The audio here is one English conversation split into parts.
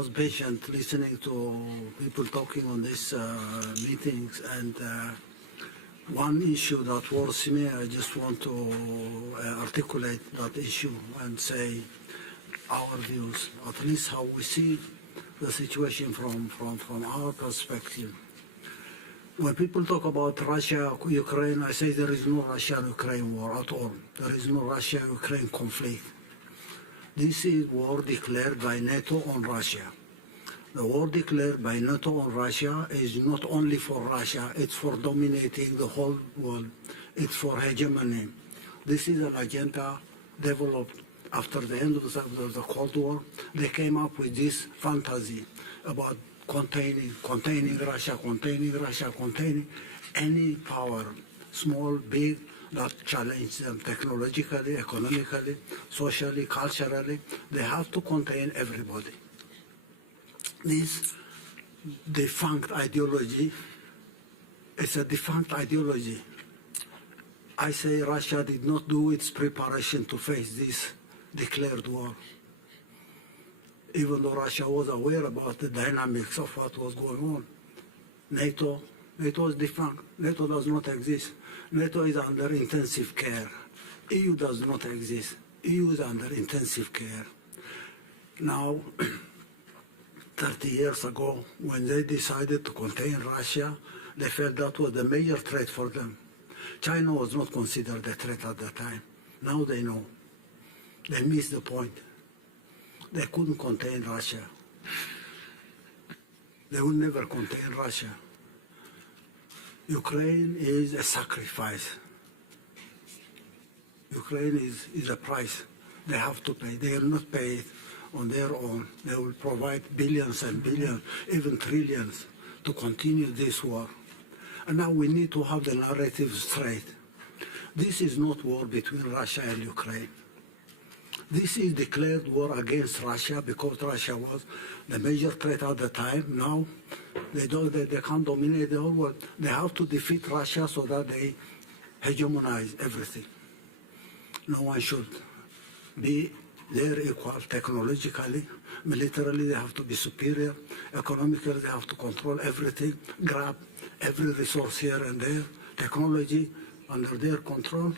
was patient listening to people talking on these meetings, and one issue that worries me, I just want to articulate that issue and say our views, at least how we see the situation from our perspective. When people talk about Russia, Ukraine, I say there is no Russia-Ukraine war at all. There is no Russia-Ukraine conflict. This is war declared by NATO on Russia. The war declared by NATO on Russia is not only for Russia, it's for dominating the whole world. It's for hegemony. This is an agenda developed after the end of the Cold War. They came up with this fantasy about containing Russia, containing any power, small, big, that challenge them technologically, economically, socially, culturally. They have to contain everybody. This defunct ideology, it's a defunct ideology. I say Russia did not do its preparation to face this declared war. Even though Russia was aware about the dynamics of what was going on. NATO is defunct. NATO does not exist. NATO is under intensive care. EU does not exist. EU is under intensive care. Now, 30 years ago, when they decided to contain Russia, they felt that was the major threat for them. China was not considered a threat at the time. Now they know. They missed the point. They couldn't contain Russia. They will never contain Russia. Ukraine is a sacrifice. Ukraine is a price they have to pay. They will not pay it on their own. They will provide billions and billions, even trillions, to continue this war. And now we need to have the narrative straight. This is not war between Russia and Ukraine. This is declared war against Russia because Russia was the major threat at the time. Now they can't dominate the whole world. They have to defeat Russia so that they hegemonize everything. No one should be their equal technologically. Militarily, they have to be superior. Economically, they have to control everything, grab every resource here and there, technology under their control.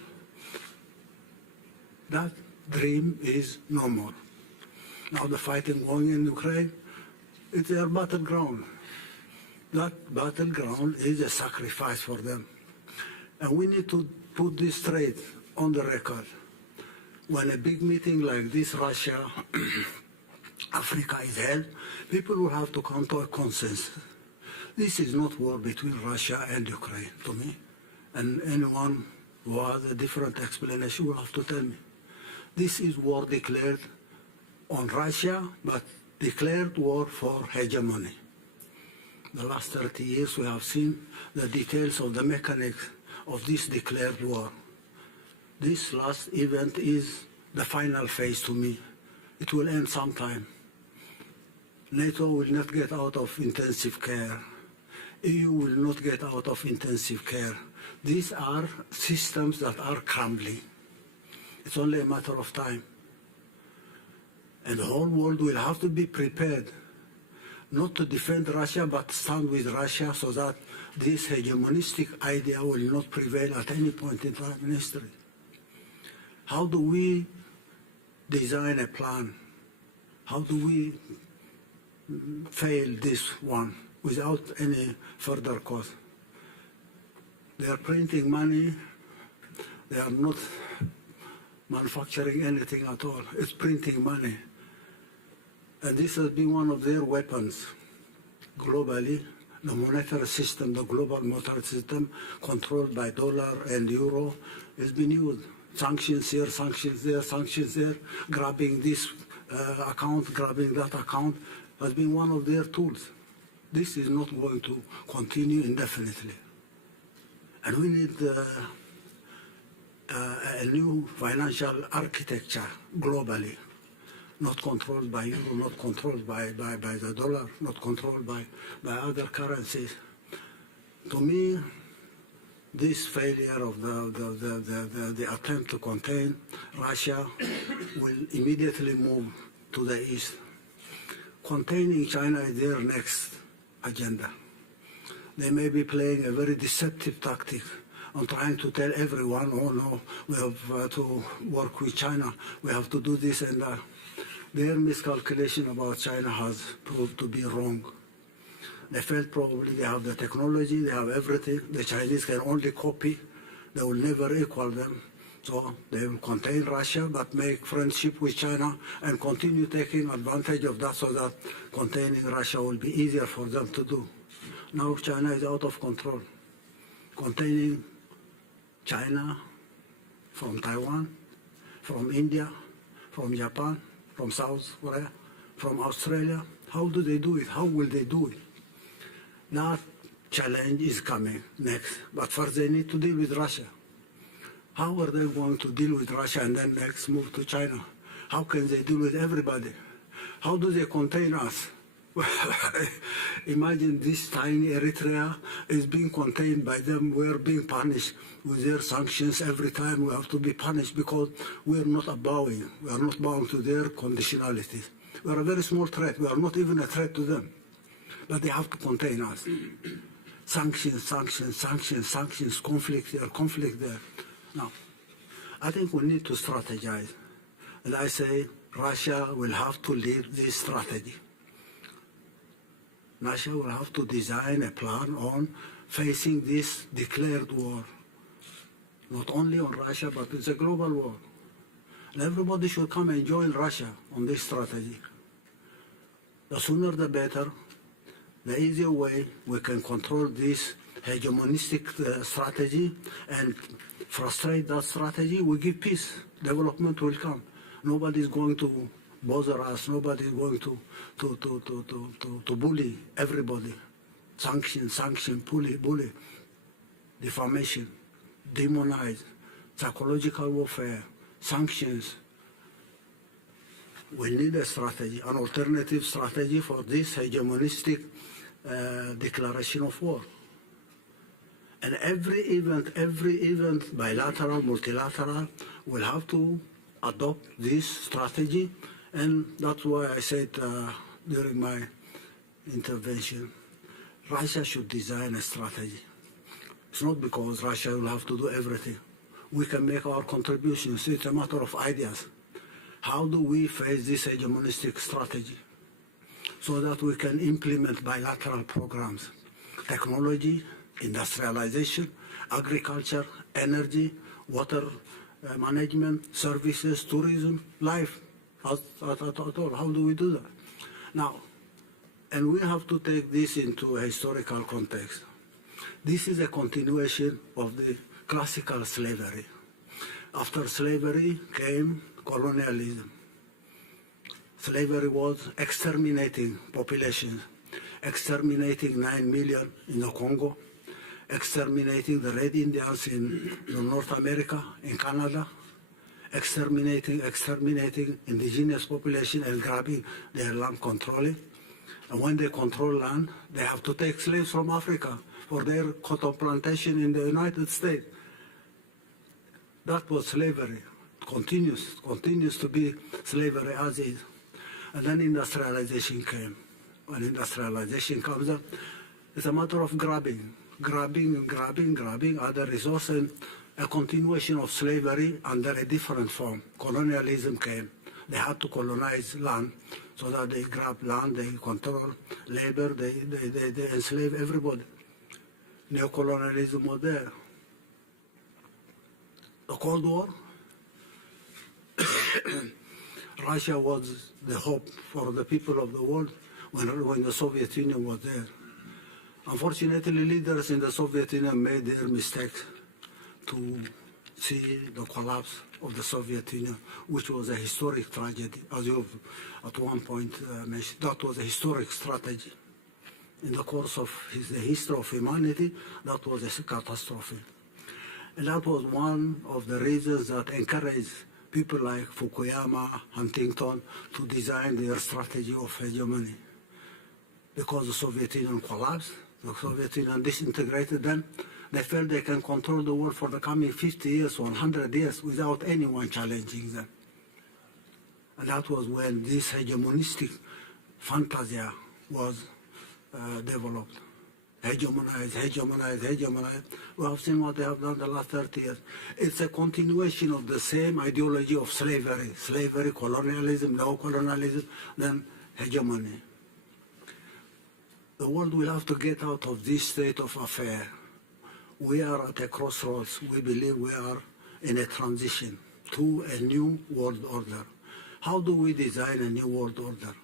That dream is no more. Now the fighting going in Ukraine, it's their battleground. That battleground is a sacrifice for them. And we need to put this straight on the record. When a big meeting like this, Russia, Africa is held, people will have to come to a consensus. This is not war between Russia and Ukraine, to me. And anyone who has a different explanation will have to tell me. This is war declared on Russia, but declared war for hegemony. The last 30 years we have seen the details of the mechanics of this declared war. This last event is the final phase to me. It will end sometime. NATO will not get out of intensive care. EU will not get out of intensive care. These are systems that are crumbling. It's only a matter of time. And the whole world will have to be prepared not to defend Russia, but stand with Russia so that this hegemonistic idea will not prevail at any point in time in history. How do we design a plan? How do we fail this one without any further cost? They are printing money. They are not manufacturing anything at all. It's printing money. And this has been one of their weapons globally. The monetary system, the global monetary system, controlled by dollar and euro, has been used. Sanctions here, sanctions there, sanctions there, grabbing this account, grabbing that account, has been one of their tools. This is not going to continue indefinitely. And we need a new financial architecture globally, not controlled by euro, not controlled by the dollar, not controlled by other currencies. To me, this failure of the attempt to contain Russia will immediately move to the east. Containing China is their next agenda. They may be playing a very deceptive tactic on trying to tell everyone, oh no, we have to work with China, we have to do this and that. Their miscalculation about China has proved to be wrong. They felt probably they have the technology, they have everything, the Chinese can only copy, they will never equal them. So they will contain Russia, but make friendship with China and continue taking advantage of that so that containing Russia will be easier for them to do. Now China is out of control. Containing China from Taiwan, from India, from Japan, from South Korea, from Australia. How do they do it? How will they do it? That challenge is coming next. But first they need to deal with Russia. How are they going to deal with Russia and then next move to China? How can they deal with everybody? How do they contain us? Imagine this tiny Eritrea is being contained by them. We are being punished with their sanctions every time. We have to be punished because we are not bowing. We are not bound to their conditionalities. We are a very small threat. We are not even a threat to them. But they have to contain us. Sanctions, sanctions, sanctions, sanctions, conflict here, conflict there. Now, I think we need to strategize. And I say Russia will have to lead this strategy. Russia will have to design a plan on facing this declared war. Not only on Russia, but it's a global war. And everybody should come and join Russia on this strategy. The sooner the better, the easier way we can control this hegemonistic strategy and frustrate that strategy, we give peace. Development will come. Nobody is going to bother us. Nobody is going to bully everybody. Sanction, sanction, bully, defamation, demonize, psychological warfare, sanctions. We need a strategy, an alternative strategy for this hegemonistic declaration of war. And every event, bilateral, multilateral, will have to adopt this strategy. And that's why I said during my intervention, Russia should design a strategy. It's not because Russia will have to do everything. We can make our contributions. It's a matter of ideas. How do we face this hegemonistic strategy so that we can implement bilateral programs, technology, industrialization, agriculture, energy, water management, services, tourism, life, at all. How do we do that? Now, and we have to take this into a historical context. This is a continuation of the classical slavery. After slavery came colonialism. Slavery was exterminating populations, exterminating 9 million in the Congo, exterminating the Red Indians in North America, in Canada, exterminating indigenous population and grabbing their land, controlling. And when they control land, they have to take slaves from Africa for their cotton plantation in the United States. That was slavery. Continues to be slavery as is. And then industrialization came. When industrialization comes up, it's a matter of grabbing other resources, and a continuation of slavery under a different form. Colonialism came. They had to colonize land so that they grab land, they control labor, they enslave everybody. Neocolonialism was there. The Cold War, Russia was the hope for the people of the world when the Soviet Union was there. Unfortunately, leaders in the Soviet Union made their mistakes to see the collapse of the Soviet Union, which was a historic tragedy, as you at one point mentioned. That was a historic strategy. In the course of the history of humanity, that was a catastrophe. And that was one of the reasons that encouraged people like Fukuyama, Huntington, to design their strategy of hegemony. Because the Soviet Union collapsed, the Soviet Union disintegrated, then they felt they can control the world for the coming 50 years, 100 years, without anyone challenging them. And that was when this hegemonistic fantasia was developed. Hegemonize. We have seen what they have done the last 30 years. It's a continuation of the same ideology of slavery, colonialism, neo-colonialism, then hegemony. The world will have to get out of this state of affair. We are at a crossroads. We believe we are in a transition to a new world order. How do we design a new world order?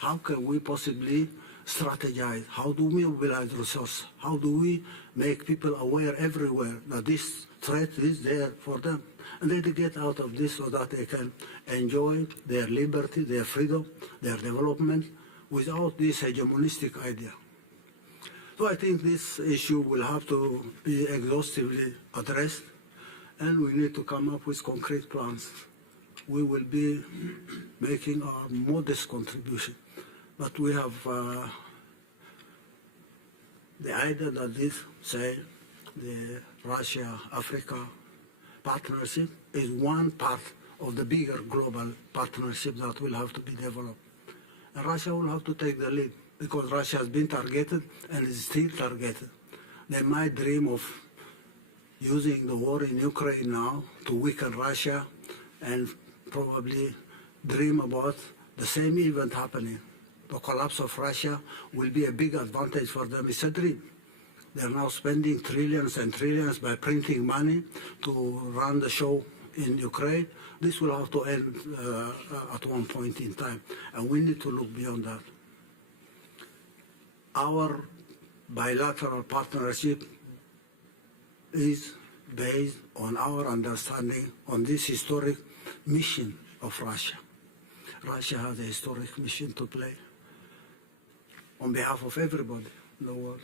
How can we possibly strategize? How do we mobilize resources? How do we make people aware everywhere that this threat is there for them? And then to get out of this so that they can enjoy their liberty, their freedom, their development without this hegemonistic idea. So I think this issue will have to be exhaustively addressed, and we need to come up with concrete plans. We will be making our modest contribution, but we have the idea that this, say, the Russia-Africa partnership is one part of the bigger global partnership that will have to be developed. And Russia will have to take the lead, because Russia has been targeted and is still targeted. They might dream of using the war in Ukraine now to weaken Russia and probably dream about the same event happening. The collapse of Russia will be a big advantage for them. It's a dream. They're now spending trillions and trillions by printing money to run the show in Ukraine. This will have to end at one point in time, and we need to look beyond that. Our bilateral partnership is based on our understanding on this historic mission of Russia. Russia has a historic mission to play on behalf of everybody in the world.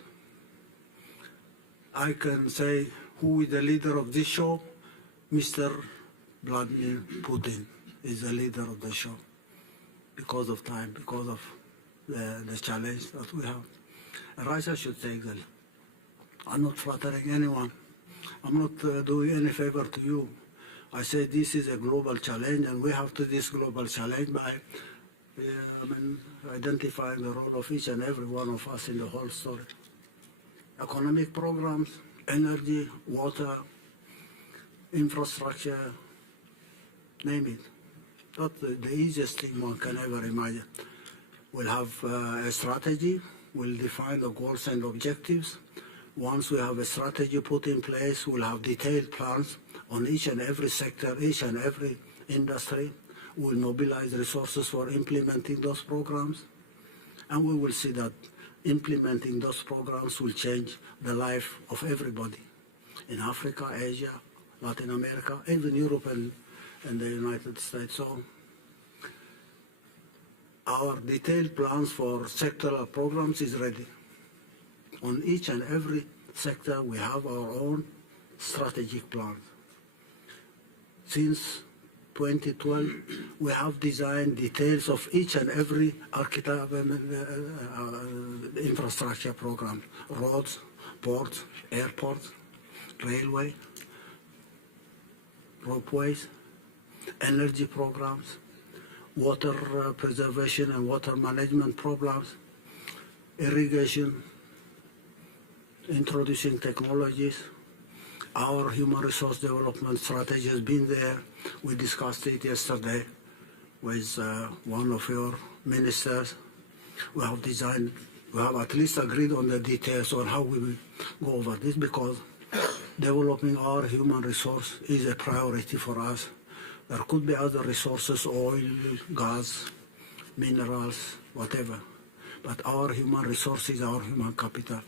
I can say who is the leader of this show. Mr. Vladimir Putin is the leader of the show because of time, because of the challenge that we have. And Russia should take the lead. I'm not flattering anyone. I'm not doing any favor to you. I say this is a global challenge, and we have to this global challenge by identifying the role of each and every one of us in the whole story. Economic programs, energy, water, infrastructure, name it. That's the easiest thing one can ever imagine. We'll have a strategy, we'll define the goals and objectives. Once we have a strategy put in place, we'll have detailed plans on each and every sector, each and every industry. We'll mobilize resources for implementing those programs, and we will see that implementing those programs will change the life of everybody in Africa, Asia, Latin America, even Europe and the United States. So our detailed plans for sectoral programs is ready. On each and every sector, we have our own strategic plans. Since 2012, we have designed details of each and every infrastructure program: roads, ports, airports, railway, ropeways, energy programs, water preservation and water management programs, irrigation, introducing technologies. Our human resource development strategy has been there. We discussed it yesterday with one of your ministers. We have at least agreed on the details on how we will go over this, because developing our human resource is a priority for us. There could be other resources, oil, gas, minerals, whatever. But our human resource is our human capital.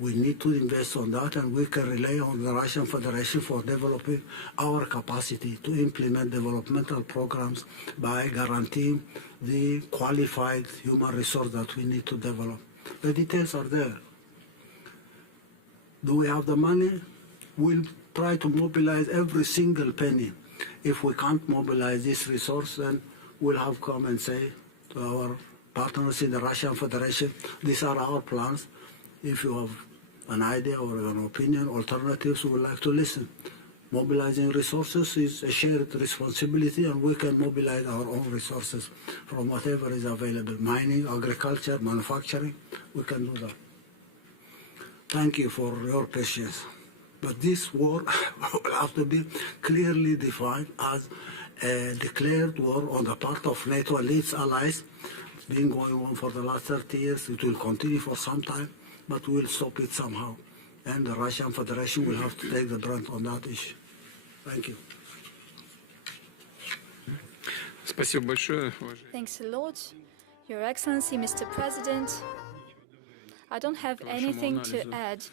We need to invest on that, and we can rely on the Russian Federation for developing our capacity to implement developmental programs by guaranteeing the qualified human resource that we need to develop. The details are there. Do we have the money? We'll try to mobilize every single penny. If we can't mobilize this resource, then we'll have come and say to our partners in the Russian Federation, these are our plans. If you have an idea or an opinion, alternatives, we would like to listen. Mobilizing resources is a shared responsibility, and we can mobilize our own resources from whatever is available. Mining, agriculture, manufacturing, we can do that. Thank you for your patience. But this war will have to be clearly defined as a declared war on the part of NATO and its allies. It's been going on for the last 30 years. It will continue for some time, but we'll stop it somehow. And the Russian Federation will have to take the brunt on that issue. Thank you. Thanks a lot, Your Excellency, Mr. President. I don't have anything to add.